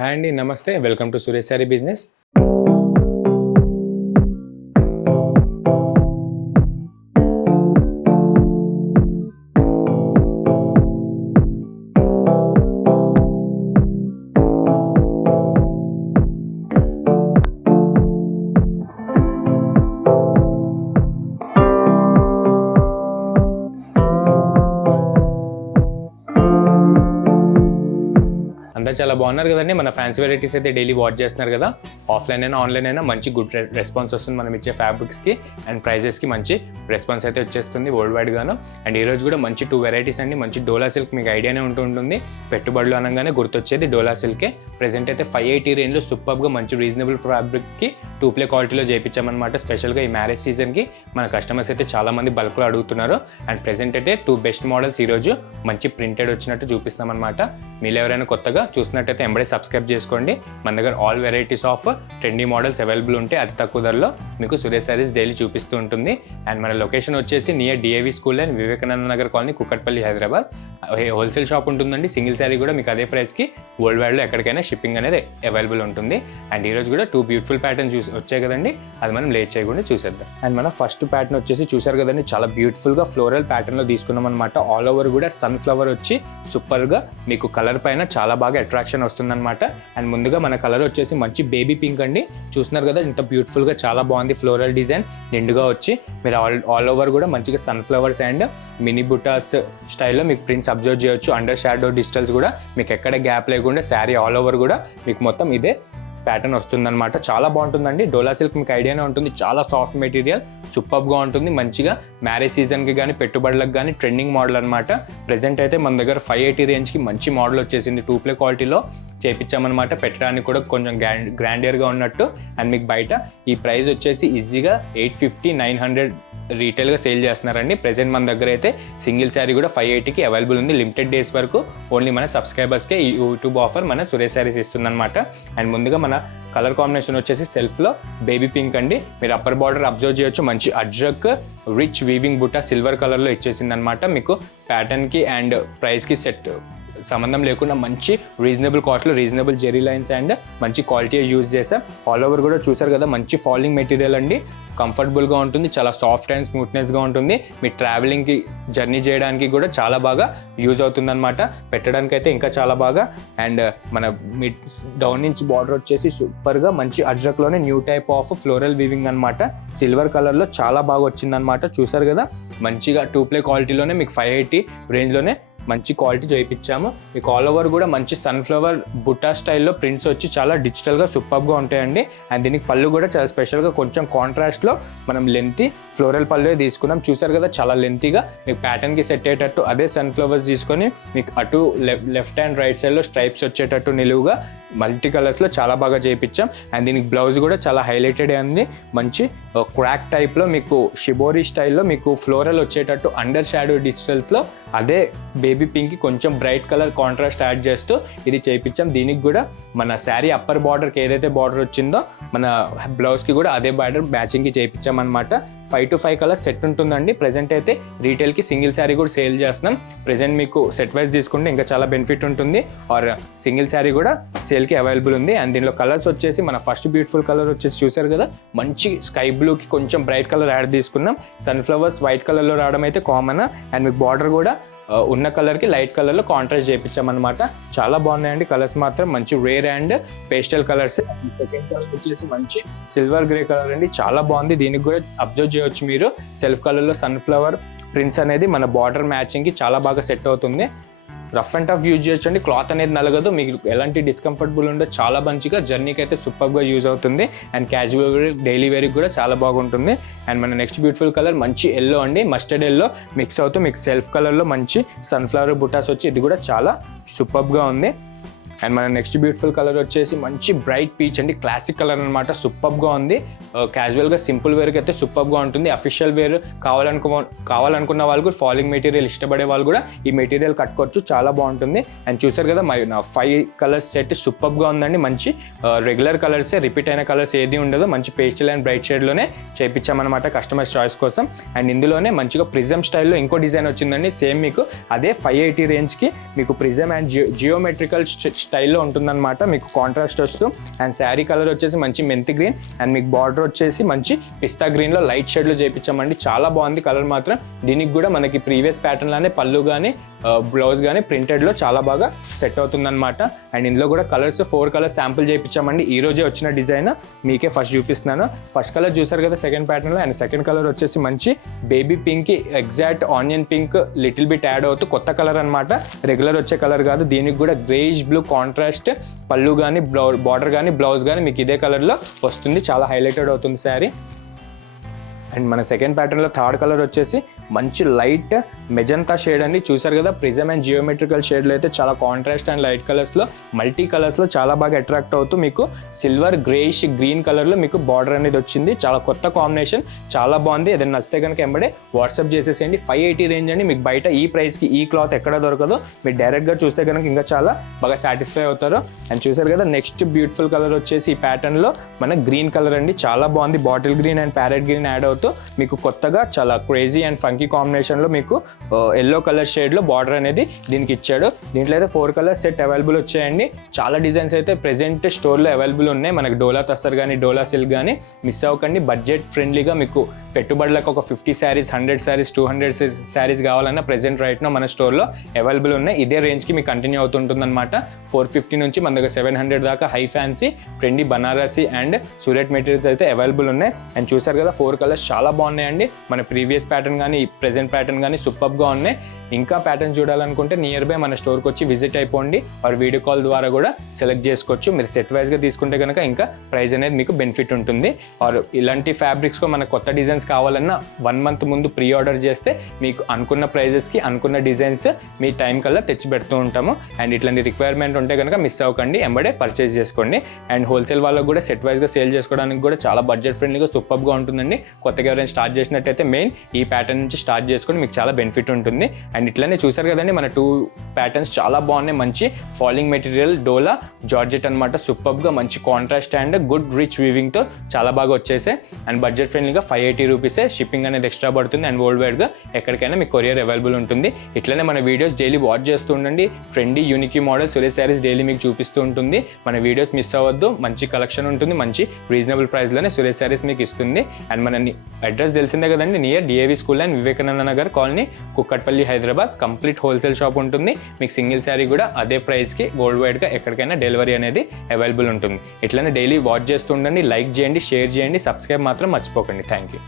Hi అండి, నమస్తే. Welcome to Suresh sorry business. అంతా చాలా బాగున్నారు కదండి. మన ఫ్యాన్సీ వెరైటీస్ అయితే డైలీ వాచ్ చేస్తున్నారు కదా. ఆఫ్లైన్ అయినా ఆన్లైన్ అయినా మంచి గుడ్ రెస్పాన్స్ వస్తుంది మనం ఇచ్చే ఫ్యాబ్రిక్స్కి అండ్ ప్రైజెస్కి మంచి రెస్పాన్స్ అయితే వచ్చేస్తుంది వరల్డ్ వైడ్ గాను. అండ్ ఈరోజు కూడా మంచి 2 వెరైటీస్ అండి. మంచి డోలా సిల్క్ మీకు ఐడియానే ఉంటుంది. పెట్టుబడులు అనగానే గుర్తొచ్చేది డోలా సిల్కే. ప్రెజెంట్ అయితే 580 రేంజ్లో సూపర్గా మంచి రీజనబుల్ ఫ్యాబ్రిక్కి 2 ప్లే క్వాలిటీలో చేయించామన్నమాట. స్పెషల్గా ఈ మ్యారేజ్ సీజన్కి మన కస్టమర్స్ అయితే చాలామంది బల్క్లో అడుగుతున్నారు. అండ్ ప్రెజెంట్ అయితే 2 బెస్ట్ మోడల్స్ ఈరోజు మంచి ప్రింటెడ్ వచ్చినట్టు చూపిస్తామన్నమాట. మీరు ఎవరైనా కొత్తగా చూసినట్టయితే ఎంబడే సబ్స్క్రైబ్ చేసుకోండి. మన దగ్గర all varieties of trendy models available ఉంటాయి. అతి తక్కువ ధరలో మీకు సురేష్ సారీస్ డైలీ చూపిస్తూ ఉంటుంది. అండ్ మన లొకేషన్ వచ్చేసి near DAV school and Vivekananda Nagar colony, Kukatpally, Hyderabad. Wholesale shop ఉంటుందండి. సింగిల్ శారీ కూడా మీకు అదే ప్రైస్కి వరల్డ్ వైడ్లో ఎక్కడికైనా షిప్పింగ్ అనేది అవైలబుల్ ఉంటుంది. అండ్ ఈరోజు కూడా 2 బ్యూటిఫుల్ ప్యాటర్న్ వచ్చాయి కదండి. అది మనం లేట్ చేయకుండా చూసేద్దాం. అండ్ మన ఫస్ట్ ప్యాటర్న్ వచ్చేసి చూసారు కదండి, చాలా బ్యూటిఫుల్గా ఫ్లోరల్ ప్యాటర్న్లో తీసుకున్నాం అనమాట. ఆల్ ఓవర్ కూడా సన్ఫ్లవర్ వచ్చి సూపర్గా మీకు కలర్ పైన చాలా బాగా అట్రాక్షన్ వస్తుందన్నమాట. అండ్ ముందుగా మన కలర్ వచ్చేసి మంచి బేబీ పింక్ అండి. చూస్తున్నారు కదా ఇంత బ్యూటిఫుల్గా చాలా బాగుంది. ఫ్లోరల్ డిజైన్ నిండుగా వచ్చి మీరు ఆల్ ఓవర్ కూడా మంచిగా సన్ఫ్లవర్స్ అండ్ మినీ బుటాస్ స్టైల్లో మీకు ప్రింట్స్ అబ్జర్వ్ చేయొచ్చు. అండర్ షాడో డిజిటల్స్ కూడా మీకు ఎక్కడ గ్యాప్ లేకుండా శారీ ఆల్ ఓవర్ కూడా మీకు మొత్తం ఇదే ప్యాటర్న్ వస్తుందన్నమాట. చాలా బాగుంటుందండి. డోలా సిల్క్ మీకు ఐడియానే ఉంటుంది. చాలా సాఫ్ట్ మెటీరియల్, సూపర్గా ఉంటుంది. మంచిగా మ్యారేజ్ సీజన్కి కానీ పెట్టుబడులకు కానీ ట్రెండింగ్ మోడల్ అనమాట. ప్రెజెంట్ అయితే మన దగ్గర 580 రేంజ్కి మంచి మోడల్ వచ్చేసింది. 2 ప్లే క్వాలిటీలో చేపించామన్నమాట. పెట్టడానికి కూడా కొంచెం గ్రాండియర్గా ఉన్నట్టు. అండ్ మీకు బయట ఈ ప్రైస్ వచ్చేసి ఈజీగా 850-900 రీటైల్గా సేల్ చేస్తున్నారండి. ప్రెజెంట్ మన దగ్గర అయితే సింగిల్ శారీ కూడా 580కి అవైలబుల్ ఉంది. లిమిటెడ్ డేస్ వరకు ఓన్లీ మన సబ్స్క్రైబర్స్కే ఈ యూట్యూబ్ ఆఫర్ మన సురేష్ శారీస్ ఇస్తుందన్నమాట. అండ్ ముందుగా మన కలర్ కాంబినేషన్ వచ్చేసి సెల్ఫ్లో బేబీ పింక్ అండి. మీరు అప్పర్ బార్డర్ అబ్జర్వ్ చేయొచ్చు. మంచి అజ్రక్ రిచ్ వీవింగ్ బుట్ట సిల్వర్ కలర్లో ఇచ్చేసింది అనమాట. మీకు ప్యాటర్న్కి అండ్ ప్రైస్కి సెట్ సంబంధం లేకుండా మంచి రీజనబుల్ కాస్ట్లో రీజనబుల్ జెరీ లైన్స్ అండ్ మంచి క్వాలిటీ యూజ్ చేసాం. ఆల్ ఓవర్ కూడా చూసారు కదా మంచి ఫాలింగ్ మెటీరియల్ అండి. కంఫర్టబుల్గా ఉంటుంది. చాలా సాఫ్ట్ అండ్ స్మూత్నెస్గా ఉంటుంది. మీ ట్రావెలింగ్కి జర్నీ చేయడానికి కూడా చాలా బాగా యూజ్ అవుతుందన్నమాట. పెట్టడానికి అయితే ఇంకా చాలా బాగా. అండ్ మన మిడ్ డౌన్ నుంచి బార్డర్ వచ్చేసి సూపర్గా మంచి అజ్రక్లోనే new type of floral weaving అనమాట. సిల్వర్ కలర్లో చాలా బాగా వచ్చిందనమాట. చూసారు కదా మంచిగా 2 ప్లే క్వాలిటీలోనే మీకు 580 రేంజ్లోనే మంచి క్వాలిటీ చేయించాము. మీకు ఆల్ ఓవర్ కూడా మంచి సన్ఫ్లవర్ బుట్టా స్టైల్లో ప్రింట్స్ వచ్చి చాలా డిజిటల్గా సూపర్గా ఉంటాయండి. అండ్ దీనికి పళ్ళు కూడా చాలా స్పెషల్గా కొంచెం కాంట్రాస్ట్లో మనం లెంతీ ఫ్లోరల్ పళ్ళు తీసుకున్నాం. చూసారు కదా చాలా లెంతీగా మీకు ప్యాటర్న్కి సెట్ అయ్యేటట్టు అదే సన్ఫ్లవర్స్ తీసుకొని మీకు అటు లెఫ్ట్ అండ్ రైట్ సైడ్లో స్ట్రైప్స్ వచ్చేటట్టు నిలువుగా మల్టీ కలర్స్లో చాలా బాగా చేయించాం. అండ్ దీనికి బ్లౌజ్ కూడా చాలా హైలైటెడ్ అయింది. మంచి క్రాక్ టైప్లో మీకు షిబోరీ స్టైల్లో మీకు ఫ్లోరల్ వచ్చేటట్టు అండర్ షాడో డిజిటల్స్లో అదే బేబీ పింక్కి కొంచెం బ్రైట్ కలర్ కాంట్రాస్ట్ యాడ్ చేస్తూ ఇది చేయించాం. దీనికి కూడా మన శారీ అప్పర్ బార్డర్కి ఏదైతే బార్డర్ వచ్చిందో మన బ్లౌజ్కి కూడా అదే బార్డర్ మ్యాచింగ్కి చేయించాం అనమాట. 5 to 5 కలర్స్ సెట్ ఉంటుందండి. ప్రెజెంట్ అయితే రీటైల్కి సింగిల్ శారీ కూడా సేల్ చేస్తున్నాం. ప్రెజెంట్ మీకు సెట్ వైజ్ తీసుకుంటే ఇంకా చాలా బెనిఫిట్ ఉంటుంది. ఆర్ సింగిల్ శారీ కూడా సేల్కి అవైలబుల్ ఉంది. అండ్ దీనిలో కలర్స్ వచ్చేసి మన ఫస్ట్ బ్యూటిఫుల్ కలర్ వచ్చేసి చూసారు కదా మంచి స్కై బ్లూకి కొంచెం బ్రైట్ కలర్ యాడ్ తీసుకున్నాం. సన్ఫ్లవర్స్ వైట్ కలర్లో రావడం అయితే కామన్. అండ్ మీకు బార్డర్ కూడా ఉన్న కలర్కి లైట్ కలర్లో కాంట్రాస్ట్ చేయించామన్నమాట. చాలా బాగున్నాయండి కలర్స్ మాత్రం. మంచి rare and pastel colours. Second colour వచ్చేసి మంచి సిల్వర్ గ్రే కలర్ అండి. చాలా బాగుంది. దీనికి కూడా అబ్జర్వ్ చేయొచ్చు మీరు సెల్ఫ్ కలర్లో సన్ఫ్లవర్ ప్రింట్స్ అనేది మన బార్డర్ మ్యాచింగ్కి చాలా బాగా సెట్ అవుతుంది. రఫ్ అండ్ టఫ్ యూజ్ చేయొచ్చండి. క్లాత్ అనేది నలగదు. మీకు ఎలాంటి డిస్కంఫర్టబుల్ ఉండదు. చాలా మంచిగా జర్నీకి అయితే సూపర్గా యూజ్ అవుతుంది. అండ్ క్యాజువల్ డైలీ వేర్కి కూడా చాలా బాగుంటుంది. అండ్ మన నెక్స్ట్ బ్యూటిఫుల్ కలర్ మంచి ఎల్లో అండి. మస్టర్డ్ ఎల్లో మిక్స్ అవుతూ మీకు సెల్ఫ్ కలర్లో మంచి సన్ఫ్లవర్ బుటాస్ వచ్చి ఇది కూడా చాలా సూపర్గా ఉంది. అండ్ మన నెక్స్ట్ బ్యూటిఫుల్ కలర్ వచ్చేసి మంచి బ్రైట్ పీచ్ అండి. క్లాసిక్ కలర్ అనమాట. సూపర్గా ఉంది. క్యాజువల్గా సింపుల్ వేర్కి అయితే సూపర్గా ఉంటుంది. అఫీషియల్ వేర్ కావాలనుకున్న వాళ్ళు కూడా ఫాలింగ్ మెటీరియల్ ఇష్టపడే వాళ్ళు కూడా ఈ మెటీరియల్ కట్టుకోవచ్చు. చాలా బాగుంటుంది. అండ్ చూసారు కదా నా 5 కలర్స్ సెట్ సూపర్గా ఉందండి. మంచి రెగ్యులర్ కలర్సే, రిపీట్ అయిన కలర్స్ ఏది ఉండదు. మంచి పేస్టల్ అండ్ బ్రైట్ షేడ్లోనే చేయించామన్నమాట కస్టమర్స్ చాయిస్ కోసం. అండ్ ఇందులోనే మంచిగా ప్రిజమ్ స్టైల్లో ఇంకో డిజైన్ వచ్చిందండి. సేమ్ మీకు అదే 580 రేంజ్కి మీకు ప్రిజమ్ అండ్ జియోమెట్రికల్ స్టైల్లో ఉంటుందన్నమాట, మీకు కాంట్రాస్ట్ వస్తూ. అండ్ శారీ కలర్ వచ్చేసి మంచి మెంతి గ్రీన్ అండ్ మీకు బార్డర్ వచ్చేసి మంచి పిస్తా గ్రీన్లో లైట్ షేడ్లో చేయించామండి. చాలా బాగుంది కలర్ మాత్రం. దీనికి కూడా మనకి ప్రీవియస్ ప్యాటర్న్ లానే పళ్ళు కానీ బ్లౌజ్ కానీ ప్రింటెడ్లో చాలా బాగా సెట్ అవుతుందన్నమాట. అండ్ ఇందులో కూడా కలర్స్ 4 కలర్స్ శాంపుల్ చేయించామండి. ఈ రోజే వచ్చిన డిజైన్ మీకే ఫస్ట్ చూపిస్తున్నాను. ఫస్ట్ కలర్ చూసారు కదా సెకండ్ ప్యాటర్న్లో. అండ్ సెకండ్ కలర్ వచ్చేసి మంచి baby pink, exact onion pink little bit add అవుతూ కొత్త కలర్ అనమాట, రెగ్యులర్ వచ్చే కలర్ కాదు. దీనికి కూడా గ్రేష్ బ్లూ కాంట్రాస్ట్ పళ్ళు కానీ బార్డర్ కానీ బ్లౌజ్ కానీ మీకు ఇదే కలర్లో వస్తుంది. చాలా హైలైటెడ్ అవుతుంది శారీ. అండ్ మన సెకండ్ ప్యాటర్న్లో థర్డ్ కలర్ వచ్చేసి మంచి లైట్ మెజంతా షేడ్ అండి. చూసారు కదా ప్రిజమ్ అండ్ జియోమెట్రికల్ షేడ్లో అయితే చాలా కాంట్రాస్ట్ అండ్ లైట్ కలర్స్లో మల్టీ కలర్స్లో చాలా బాగా అట్రాక్ట్ అవుతూ మీకు సిల్వర్ గ్రేష్ గ్రీన్ కలర్లో మీకు బార్డర్ అనేది వచ్చింది. చాలా కొత్త కాంబినేషన్, చాలా బాగుంది. ఏదైనా నచ్చితే కనుక ఎంబడే వాట్సాప్ చేసేసేయండి. 580 రేంజ్ అండి. మీకు బయట ఈ ప్రైస్కి ఈ క్లాత్ ఎక్కడ దొరకదో. మీరు డైరెక్ట్గా చూస్తే కనుక ఇంకా చాలా బాగా సాటిస్ఫై అవుతారు. అండ్ చూసారు కదా నెక్స్ట్ బ్యూటిఫుల్ కలర్ వచ్చేసి ఈ ప్యాటర్న్లో మన గ్రీన్ కలర్ అండి. చాలా బాగుంది. Bottle green and parrot green add అవుతూ మీకు కొత్తగా చాలా క్రేజీ అండ్ ఫంకీ కాంబినేషన్లో మీకు ఎల్లో కలర్ షేడ్లో బార్డర్ అనేది దీనికి ఇచ్చాడు. దీంట్లో అయితే 4 కలర్స్ సెట్ అవైలబుల్ వచ్చాయండి. చాలా డిజైన్స్ అయితే ప్రెజెంట్ స్టోర్లో అవైలబుల్ ఉన్నాయి. మనకి డోలా తస్సర్ కానీ డోలా సిల్క్ కానీ మిస్ అవ్వకండి. బడ్జెట్ ఫ్రెండ్లీగా మీకు పెట్టుబడులకు ఒక 50 శారీస్ 100 శారీస్ 200 శారీస్ కావాలన్నా ప్రెజెంట్ రైట్నో మన స్టోర్లో అవైలబుల్ ఉన్నాయి. ఇదే రేంజ్కి మీకు కంటిన్యూ అవుతుంటుంది అనమాట. 450 నుంచి మన దగ్గర 700 దాకా high fancy trendy Banarasi and Surat materials అయితే అవైలబుల్ ఉన్నాయి. అండ్ చూసారు కదా 4 కలర్స్ చాలా బాగున్నాయండి. మన ప్రీవియస్ ప్యాటర్న్ కానీ ప్రెజెంట్ ప్యాటర్న్ కానీ సూపర్గా ఉన్నాయి. ఇంకా ప్యాటర్న్ చూడాలనుకుంటే నియర్ బై మన స్టోర్కి వచ్చి విజిట్ అయిపోండి. ఆర్ వీడియో కాల్ ద్వారా కూడా సెలెక్ట్ చేసుకోవచ్చు. మీరు సెట్ వైజ్గా తీసుకుంటే కనుక ఇంకా ప్రైస్ అనేది మీకు బెనిఫిట్ ఉంటుంది. ఆర్ ఇలాంటి ఫ్యాబ్రిక్స్లో మన కొత్త డిజైన్స్ కావాలన్నా 1 మంత్ ముందు ప్రీ ఆర్డర్ చేస్తే మీకు అనుకున్న ప్రైజెస్కి అనుకున్న డిజైన్స్ మీ టైం కల్లా తెచ్చి పెడుతూ ఉంటాము. అండ్ ఇట్లాంటి రిక్వైర్మెంట్ ఉంటే కనుక మిస్ అవ్వకండి, ఎంబడే పర్చేస్ చేసుకోండి. అండ్ హోల్సేల్ వాళ్ళకు కూడా సెట్ వైజ్గా సేల్ చేసుకోవడానికి కూడా చాలా బడ్జెట్ ఫ్రెండ్లీగా సూపర్గా ఉంటుందండి. కొత్తగా ఎవరైనా స్టార్ట్ చేసినట్టయితే మెయిన్ ఈ ప్యాటర్న్ నుంచి స్టార్ట్ చేసుకొని మీకు చాలా బెనిఫిట్ ఉంటుంది. అండ్ ఇట్లనే చూసారు కదండి మన 2 ప్యాటర్న్స్ చాలా బాగున్నాయి. మంచి ఫాలింగ్ మెటీరియల్ డోలా జార్జెట్ అనమాట. సూపర్గా మంచి కాంట్రాస్ట్ అండ్ గుడ్ రిచ్ వీవింగ్తో చాలా బాగా వచ్చేసాయి. అండ్ బడ్జెట్ ఫ్రెండ్లీగా 580 రూపీసే. షిప్పింగ్ అనేది ఎక్స్ట్రా పడుతుంది. అండ్ వరల్డ్ వైడ్గా ఎక్కడికైనా మీకు కొరియర్ అవైలబుల్ ఉంటుంది. ఇట్లనే మన వీడియోస్ డైలీ వాచ్ చేస్తూ ఉండండి. Trendy unique model Suresh saris daily మీకు చూపిస్తూ ఉంటుంది. మన వీడియోస్ మిస్ అవ్వద్దు. మంచి కలెక్షన్ ఉంటుంది. మంచి రీజనబుల్ ప్రైస్లోనే సురేష్ శారీస్ మీకు ఇస్తుంది. అండ్ మన అడ్రస్ తెలిసిందే కదండి, near DAV school and Vivekananda Nagar colony, Kukatpally, Hyderabad. Complete wholesale shop ఉంటుంది. మీకు సింగిల్ శారీ కూడా అదే ప్రైస్కి వరల్డ్ వైడ్గా ఎక్కడికైనా డెలివరీ అనేది అవైలబుల్ ఉంటుంది. ఇట్లనే డైలీ వాచ్ చేస్తూ ఉండండి. లైక్ చేయండి, షేర్ చేయండి, సబ్స్క్రైబ్ మాత్రం మర్చిపోకండి. Thank you.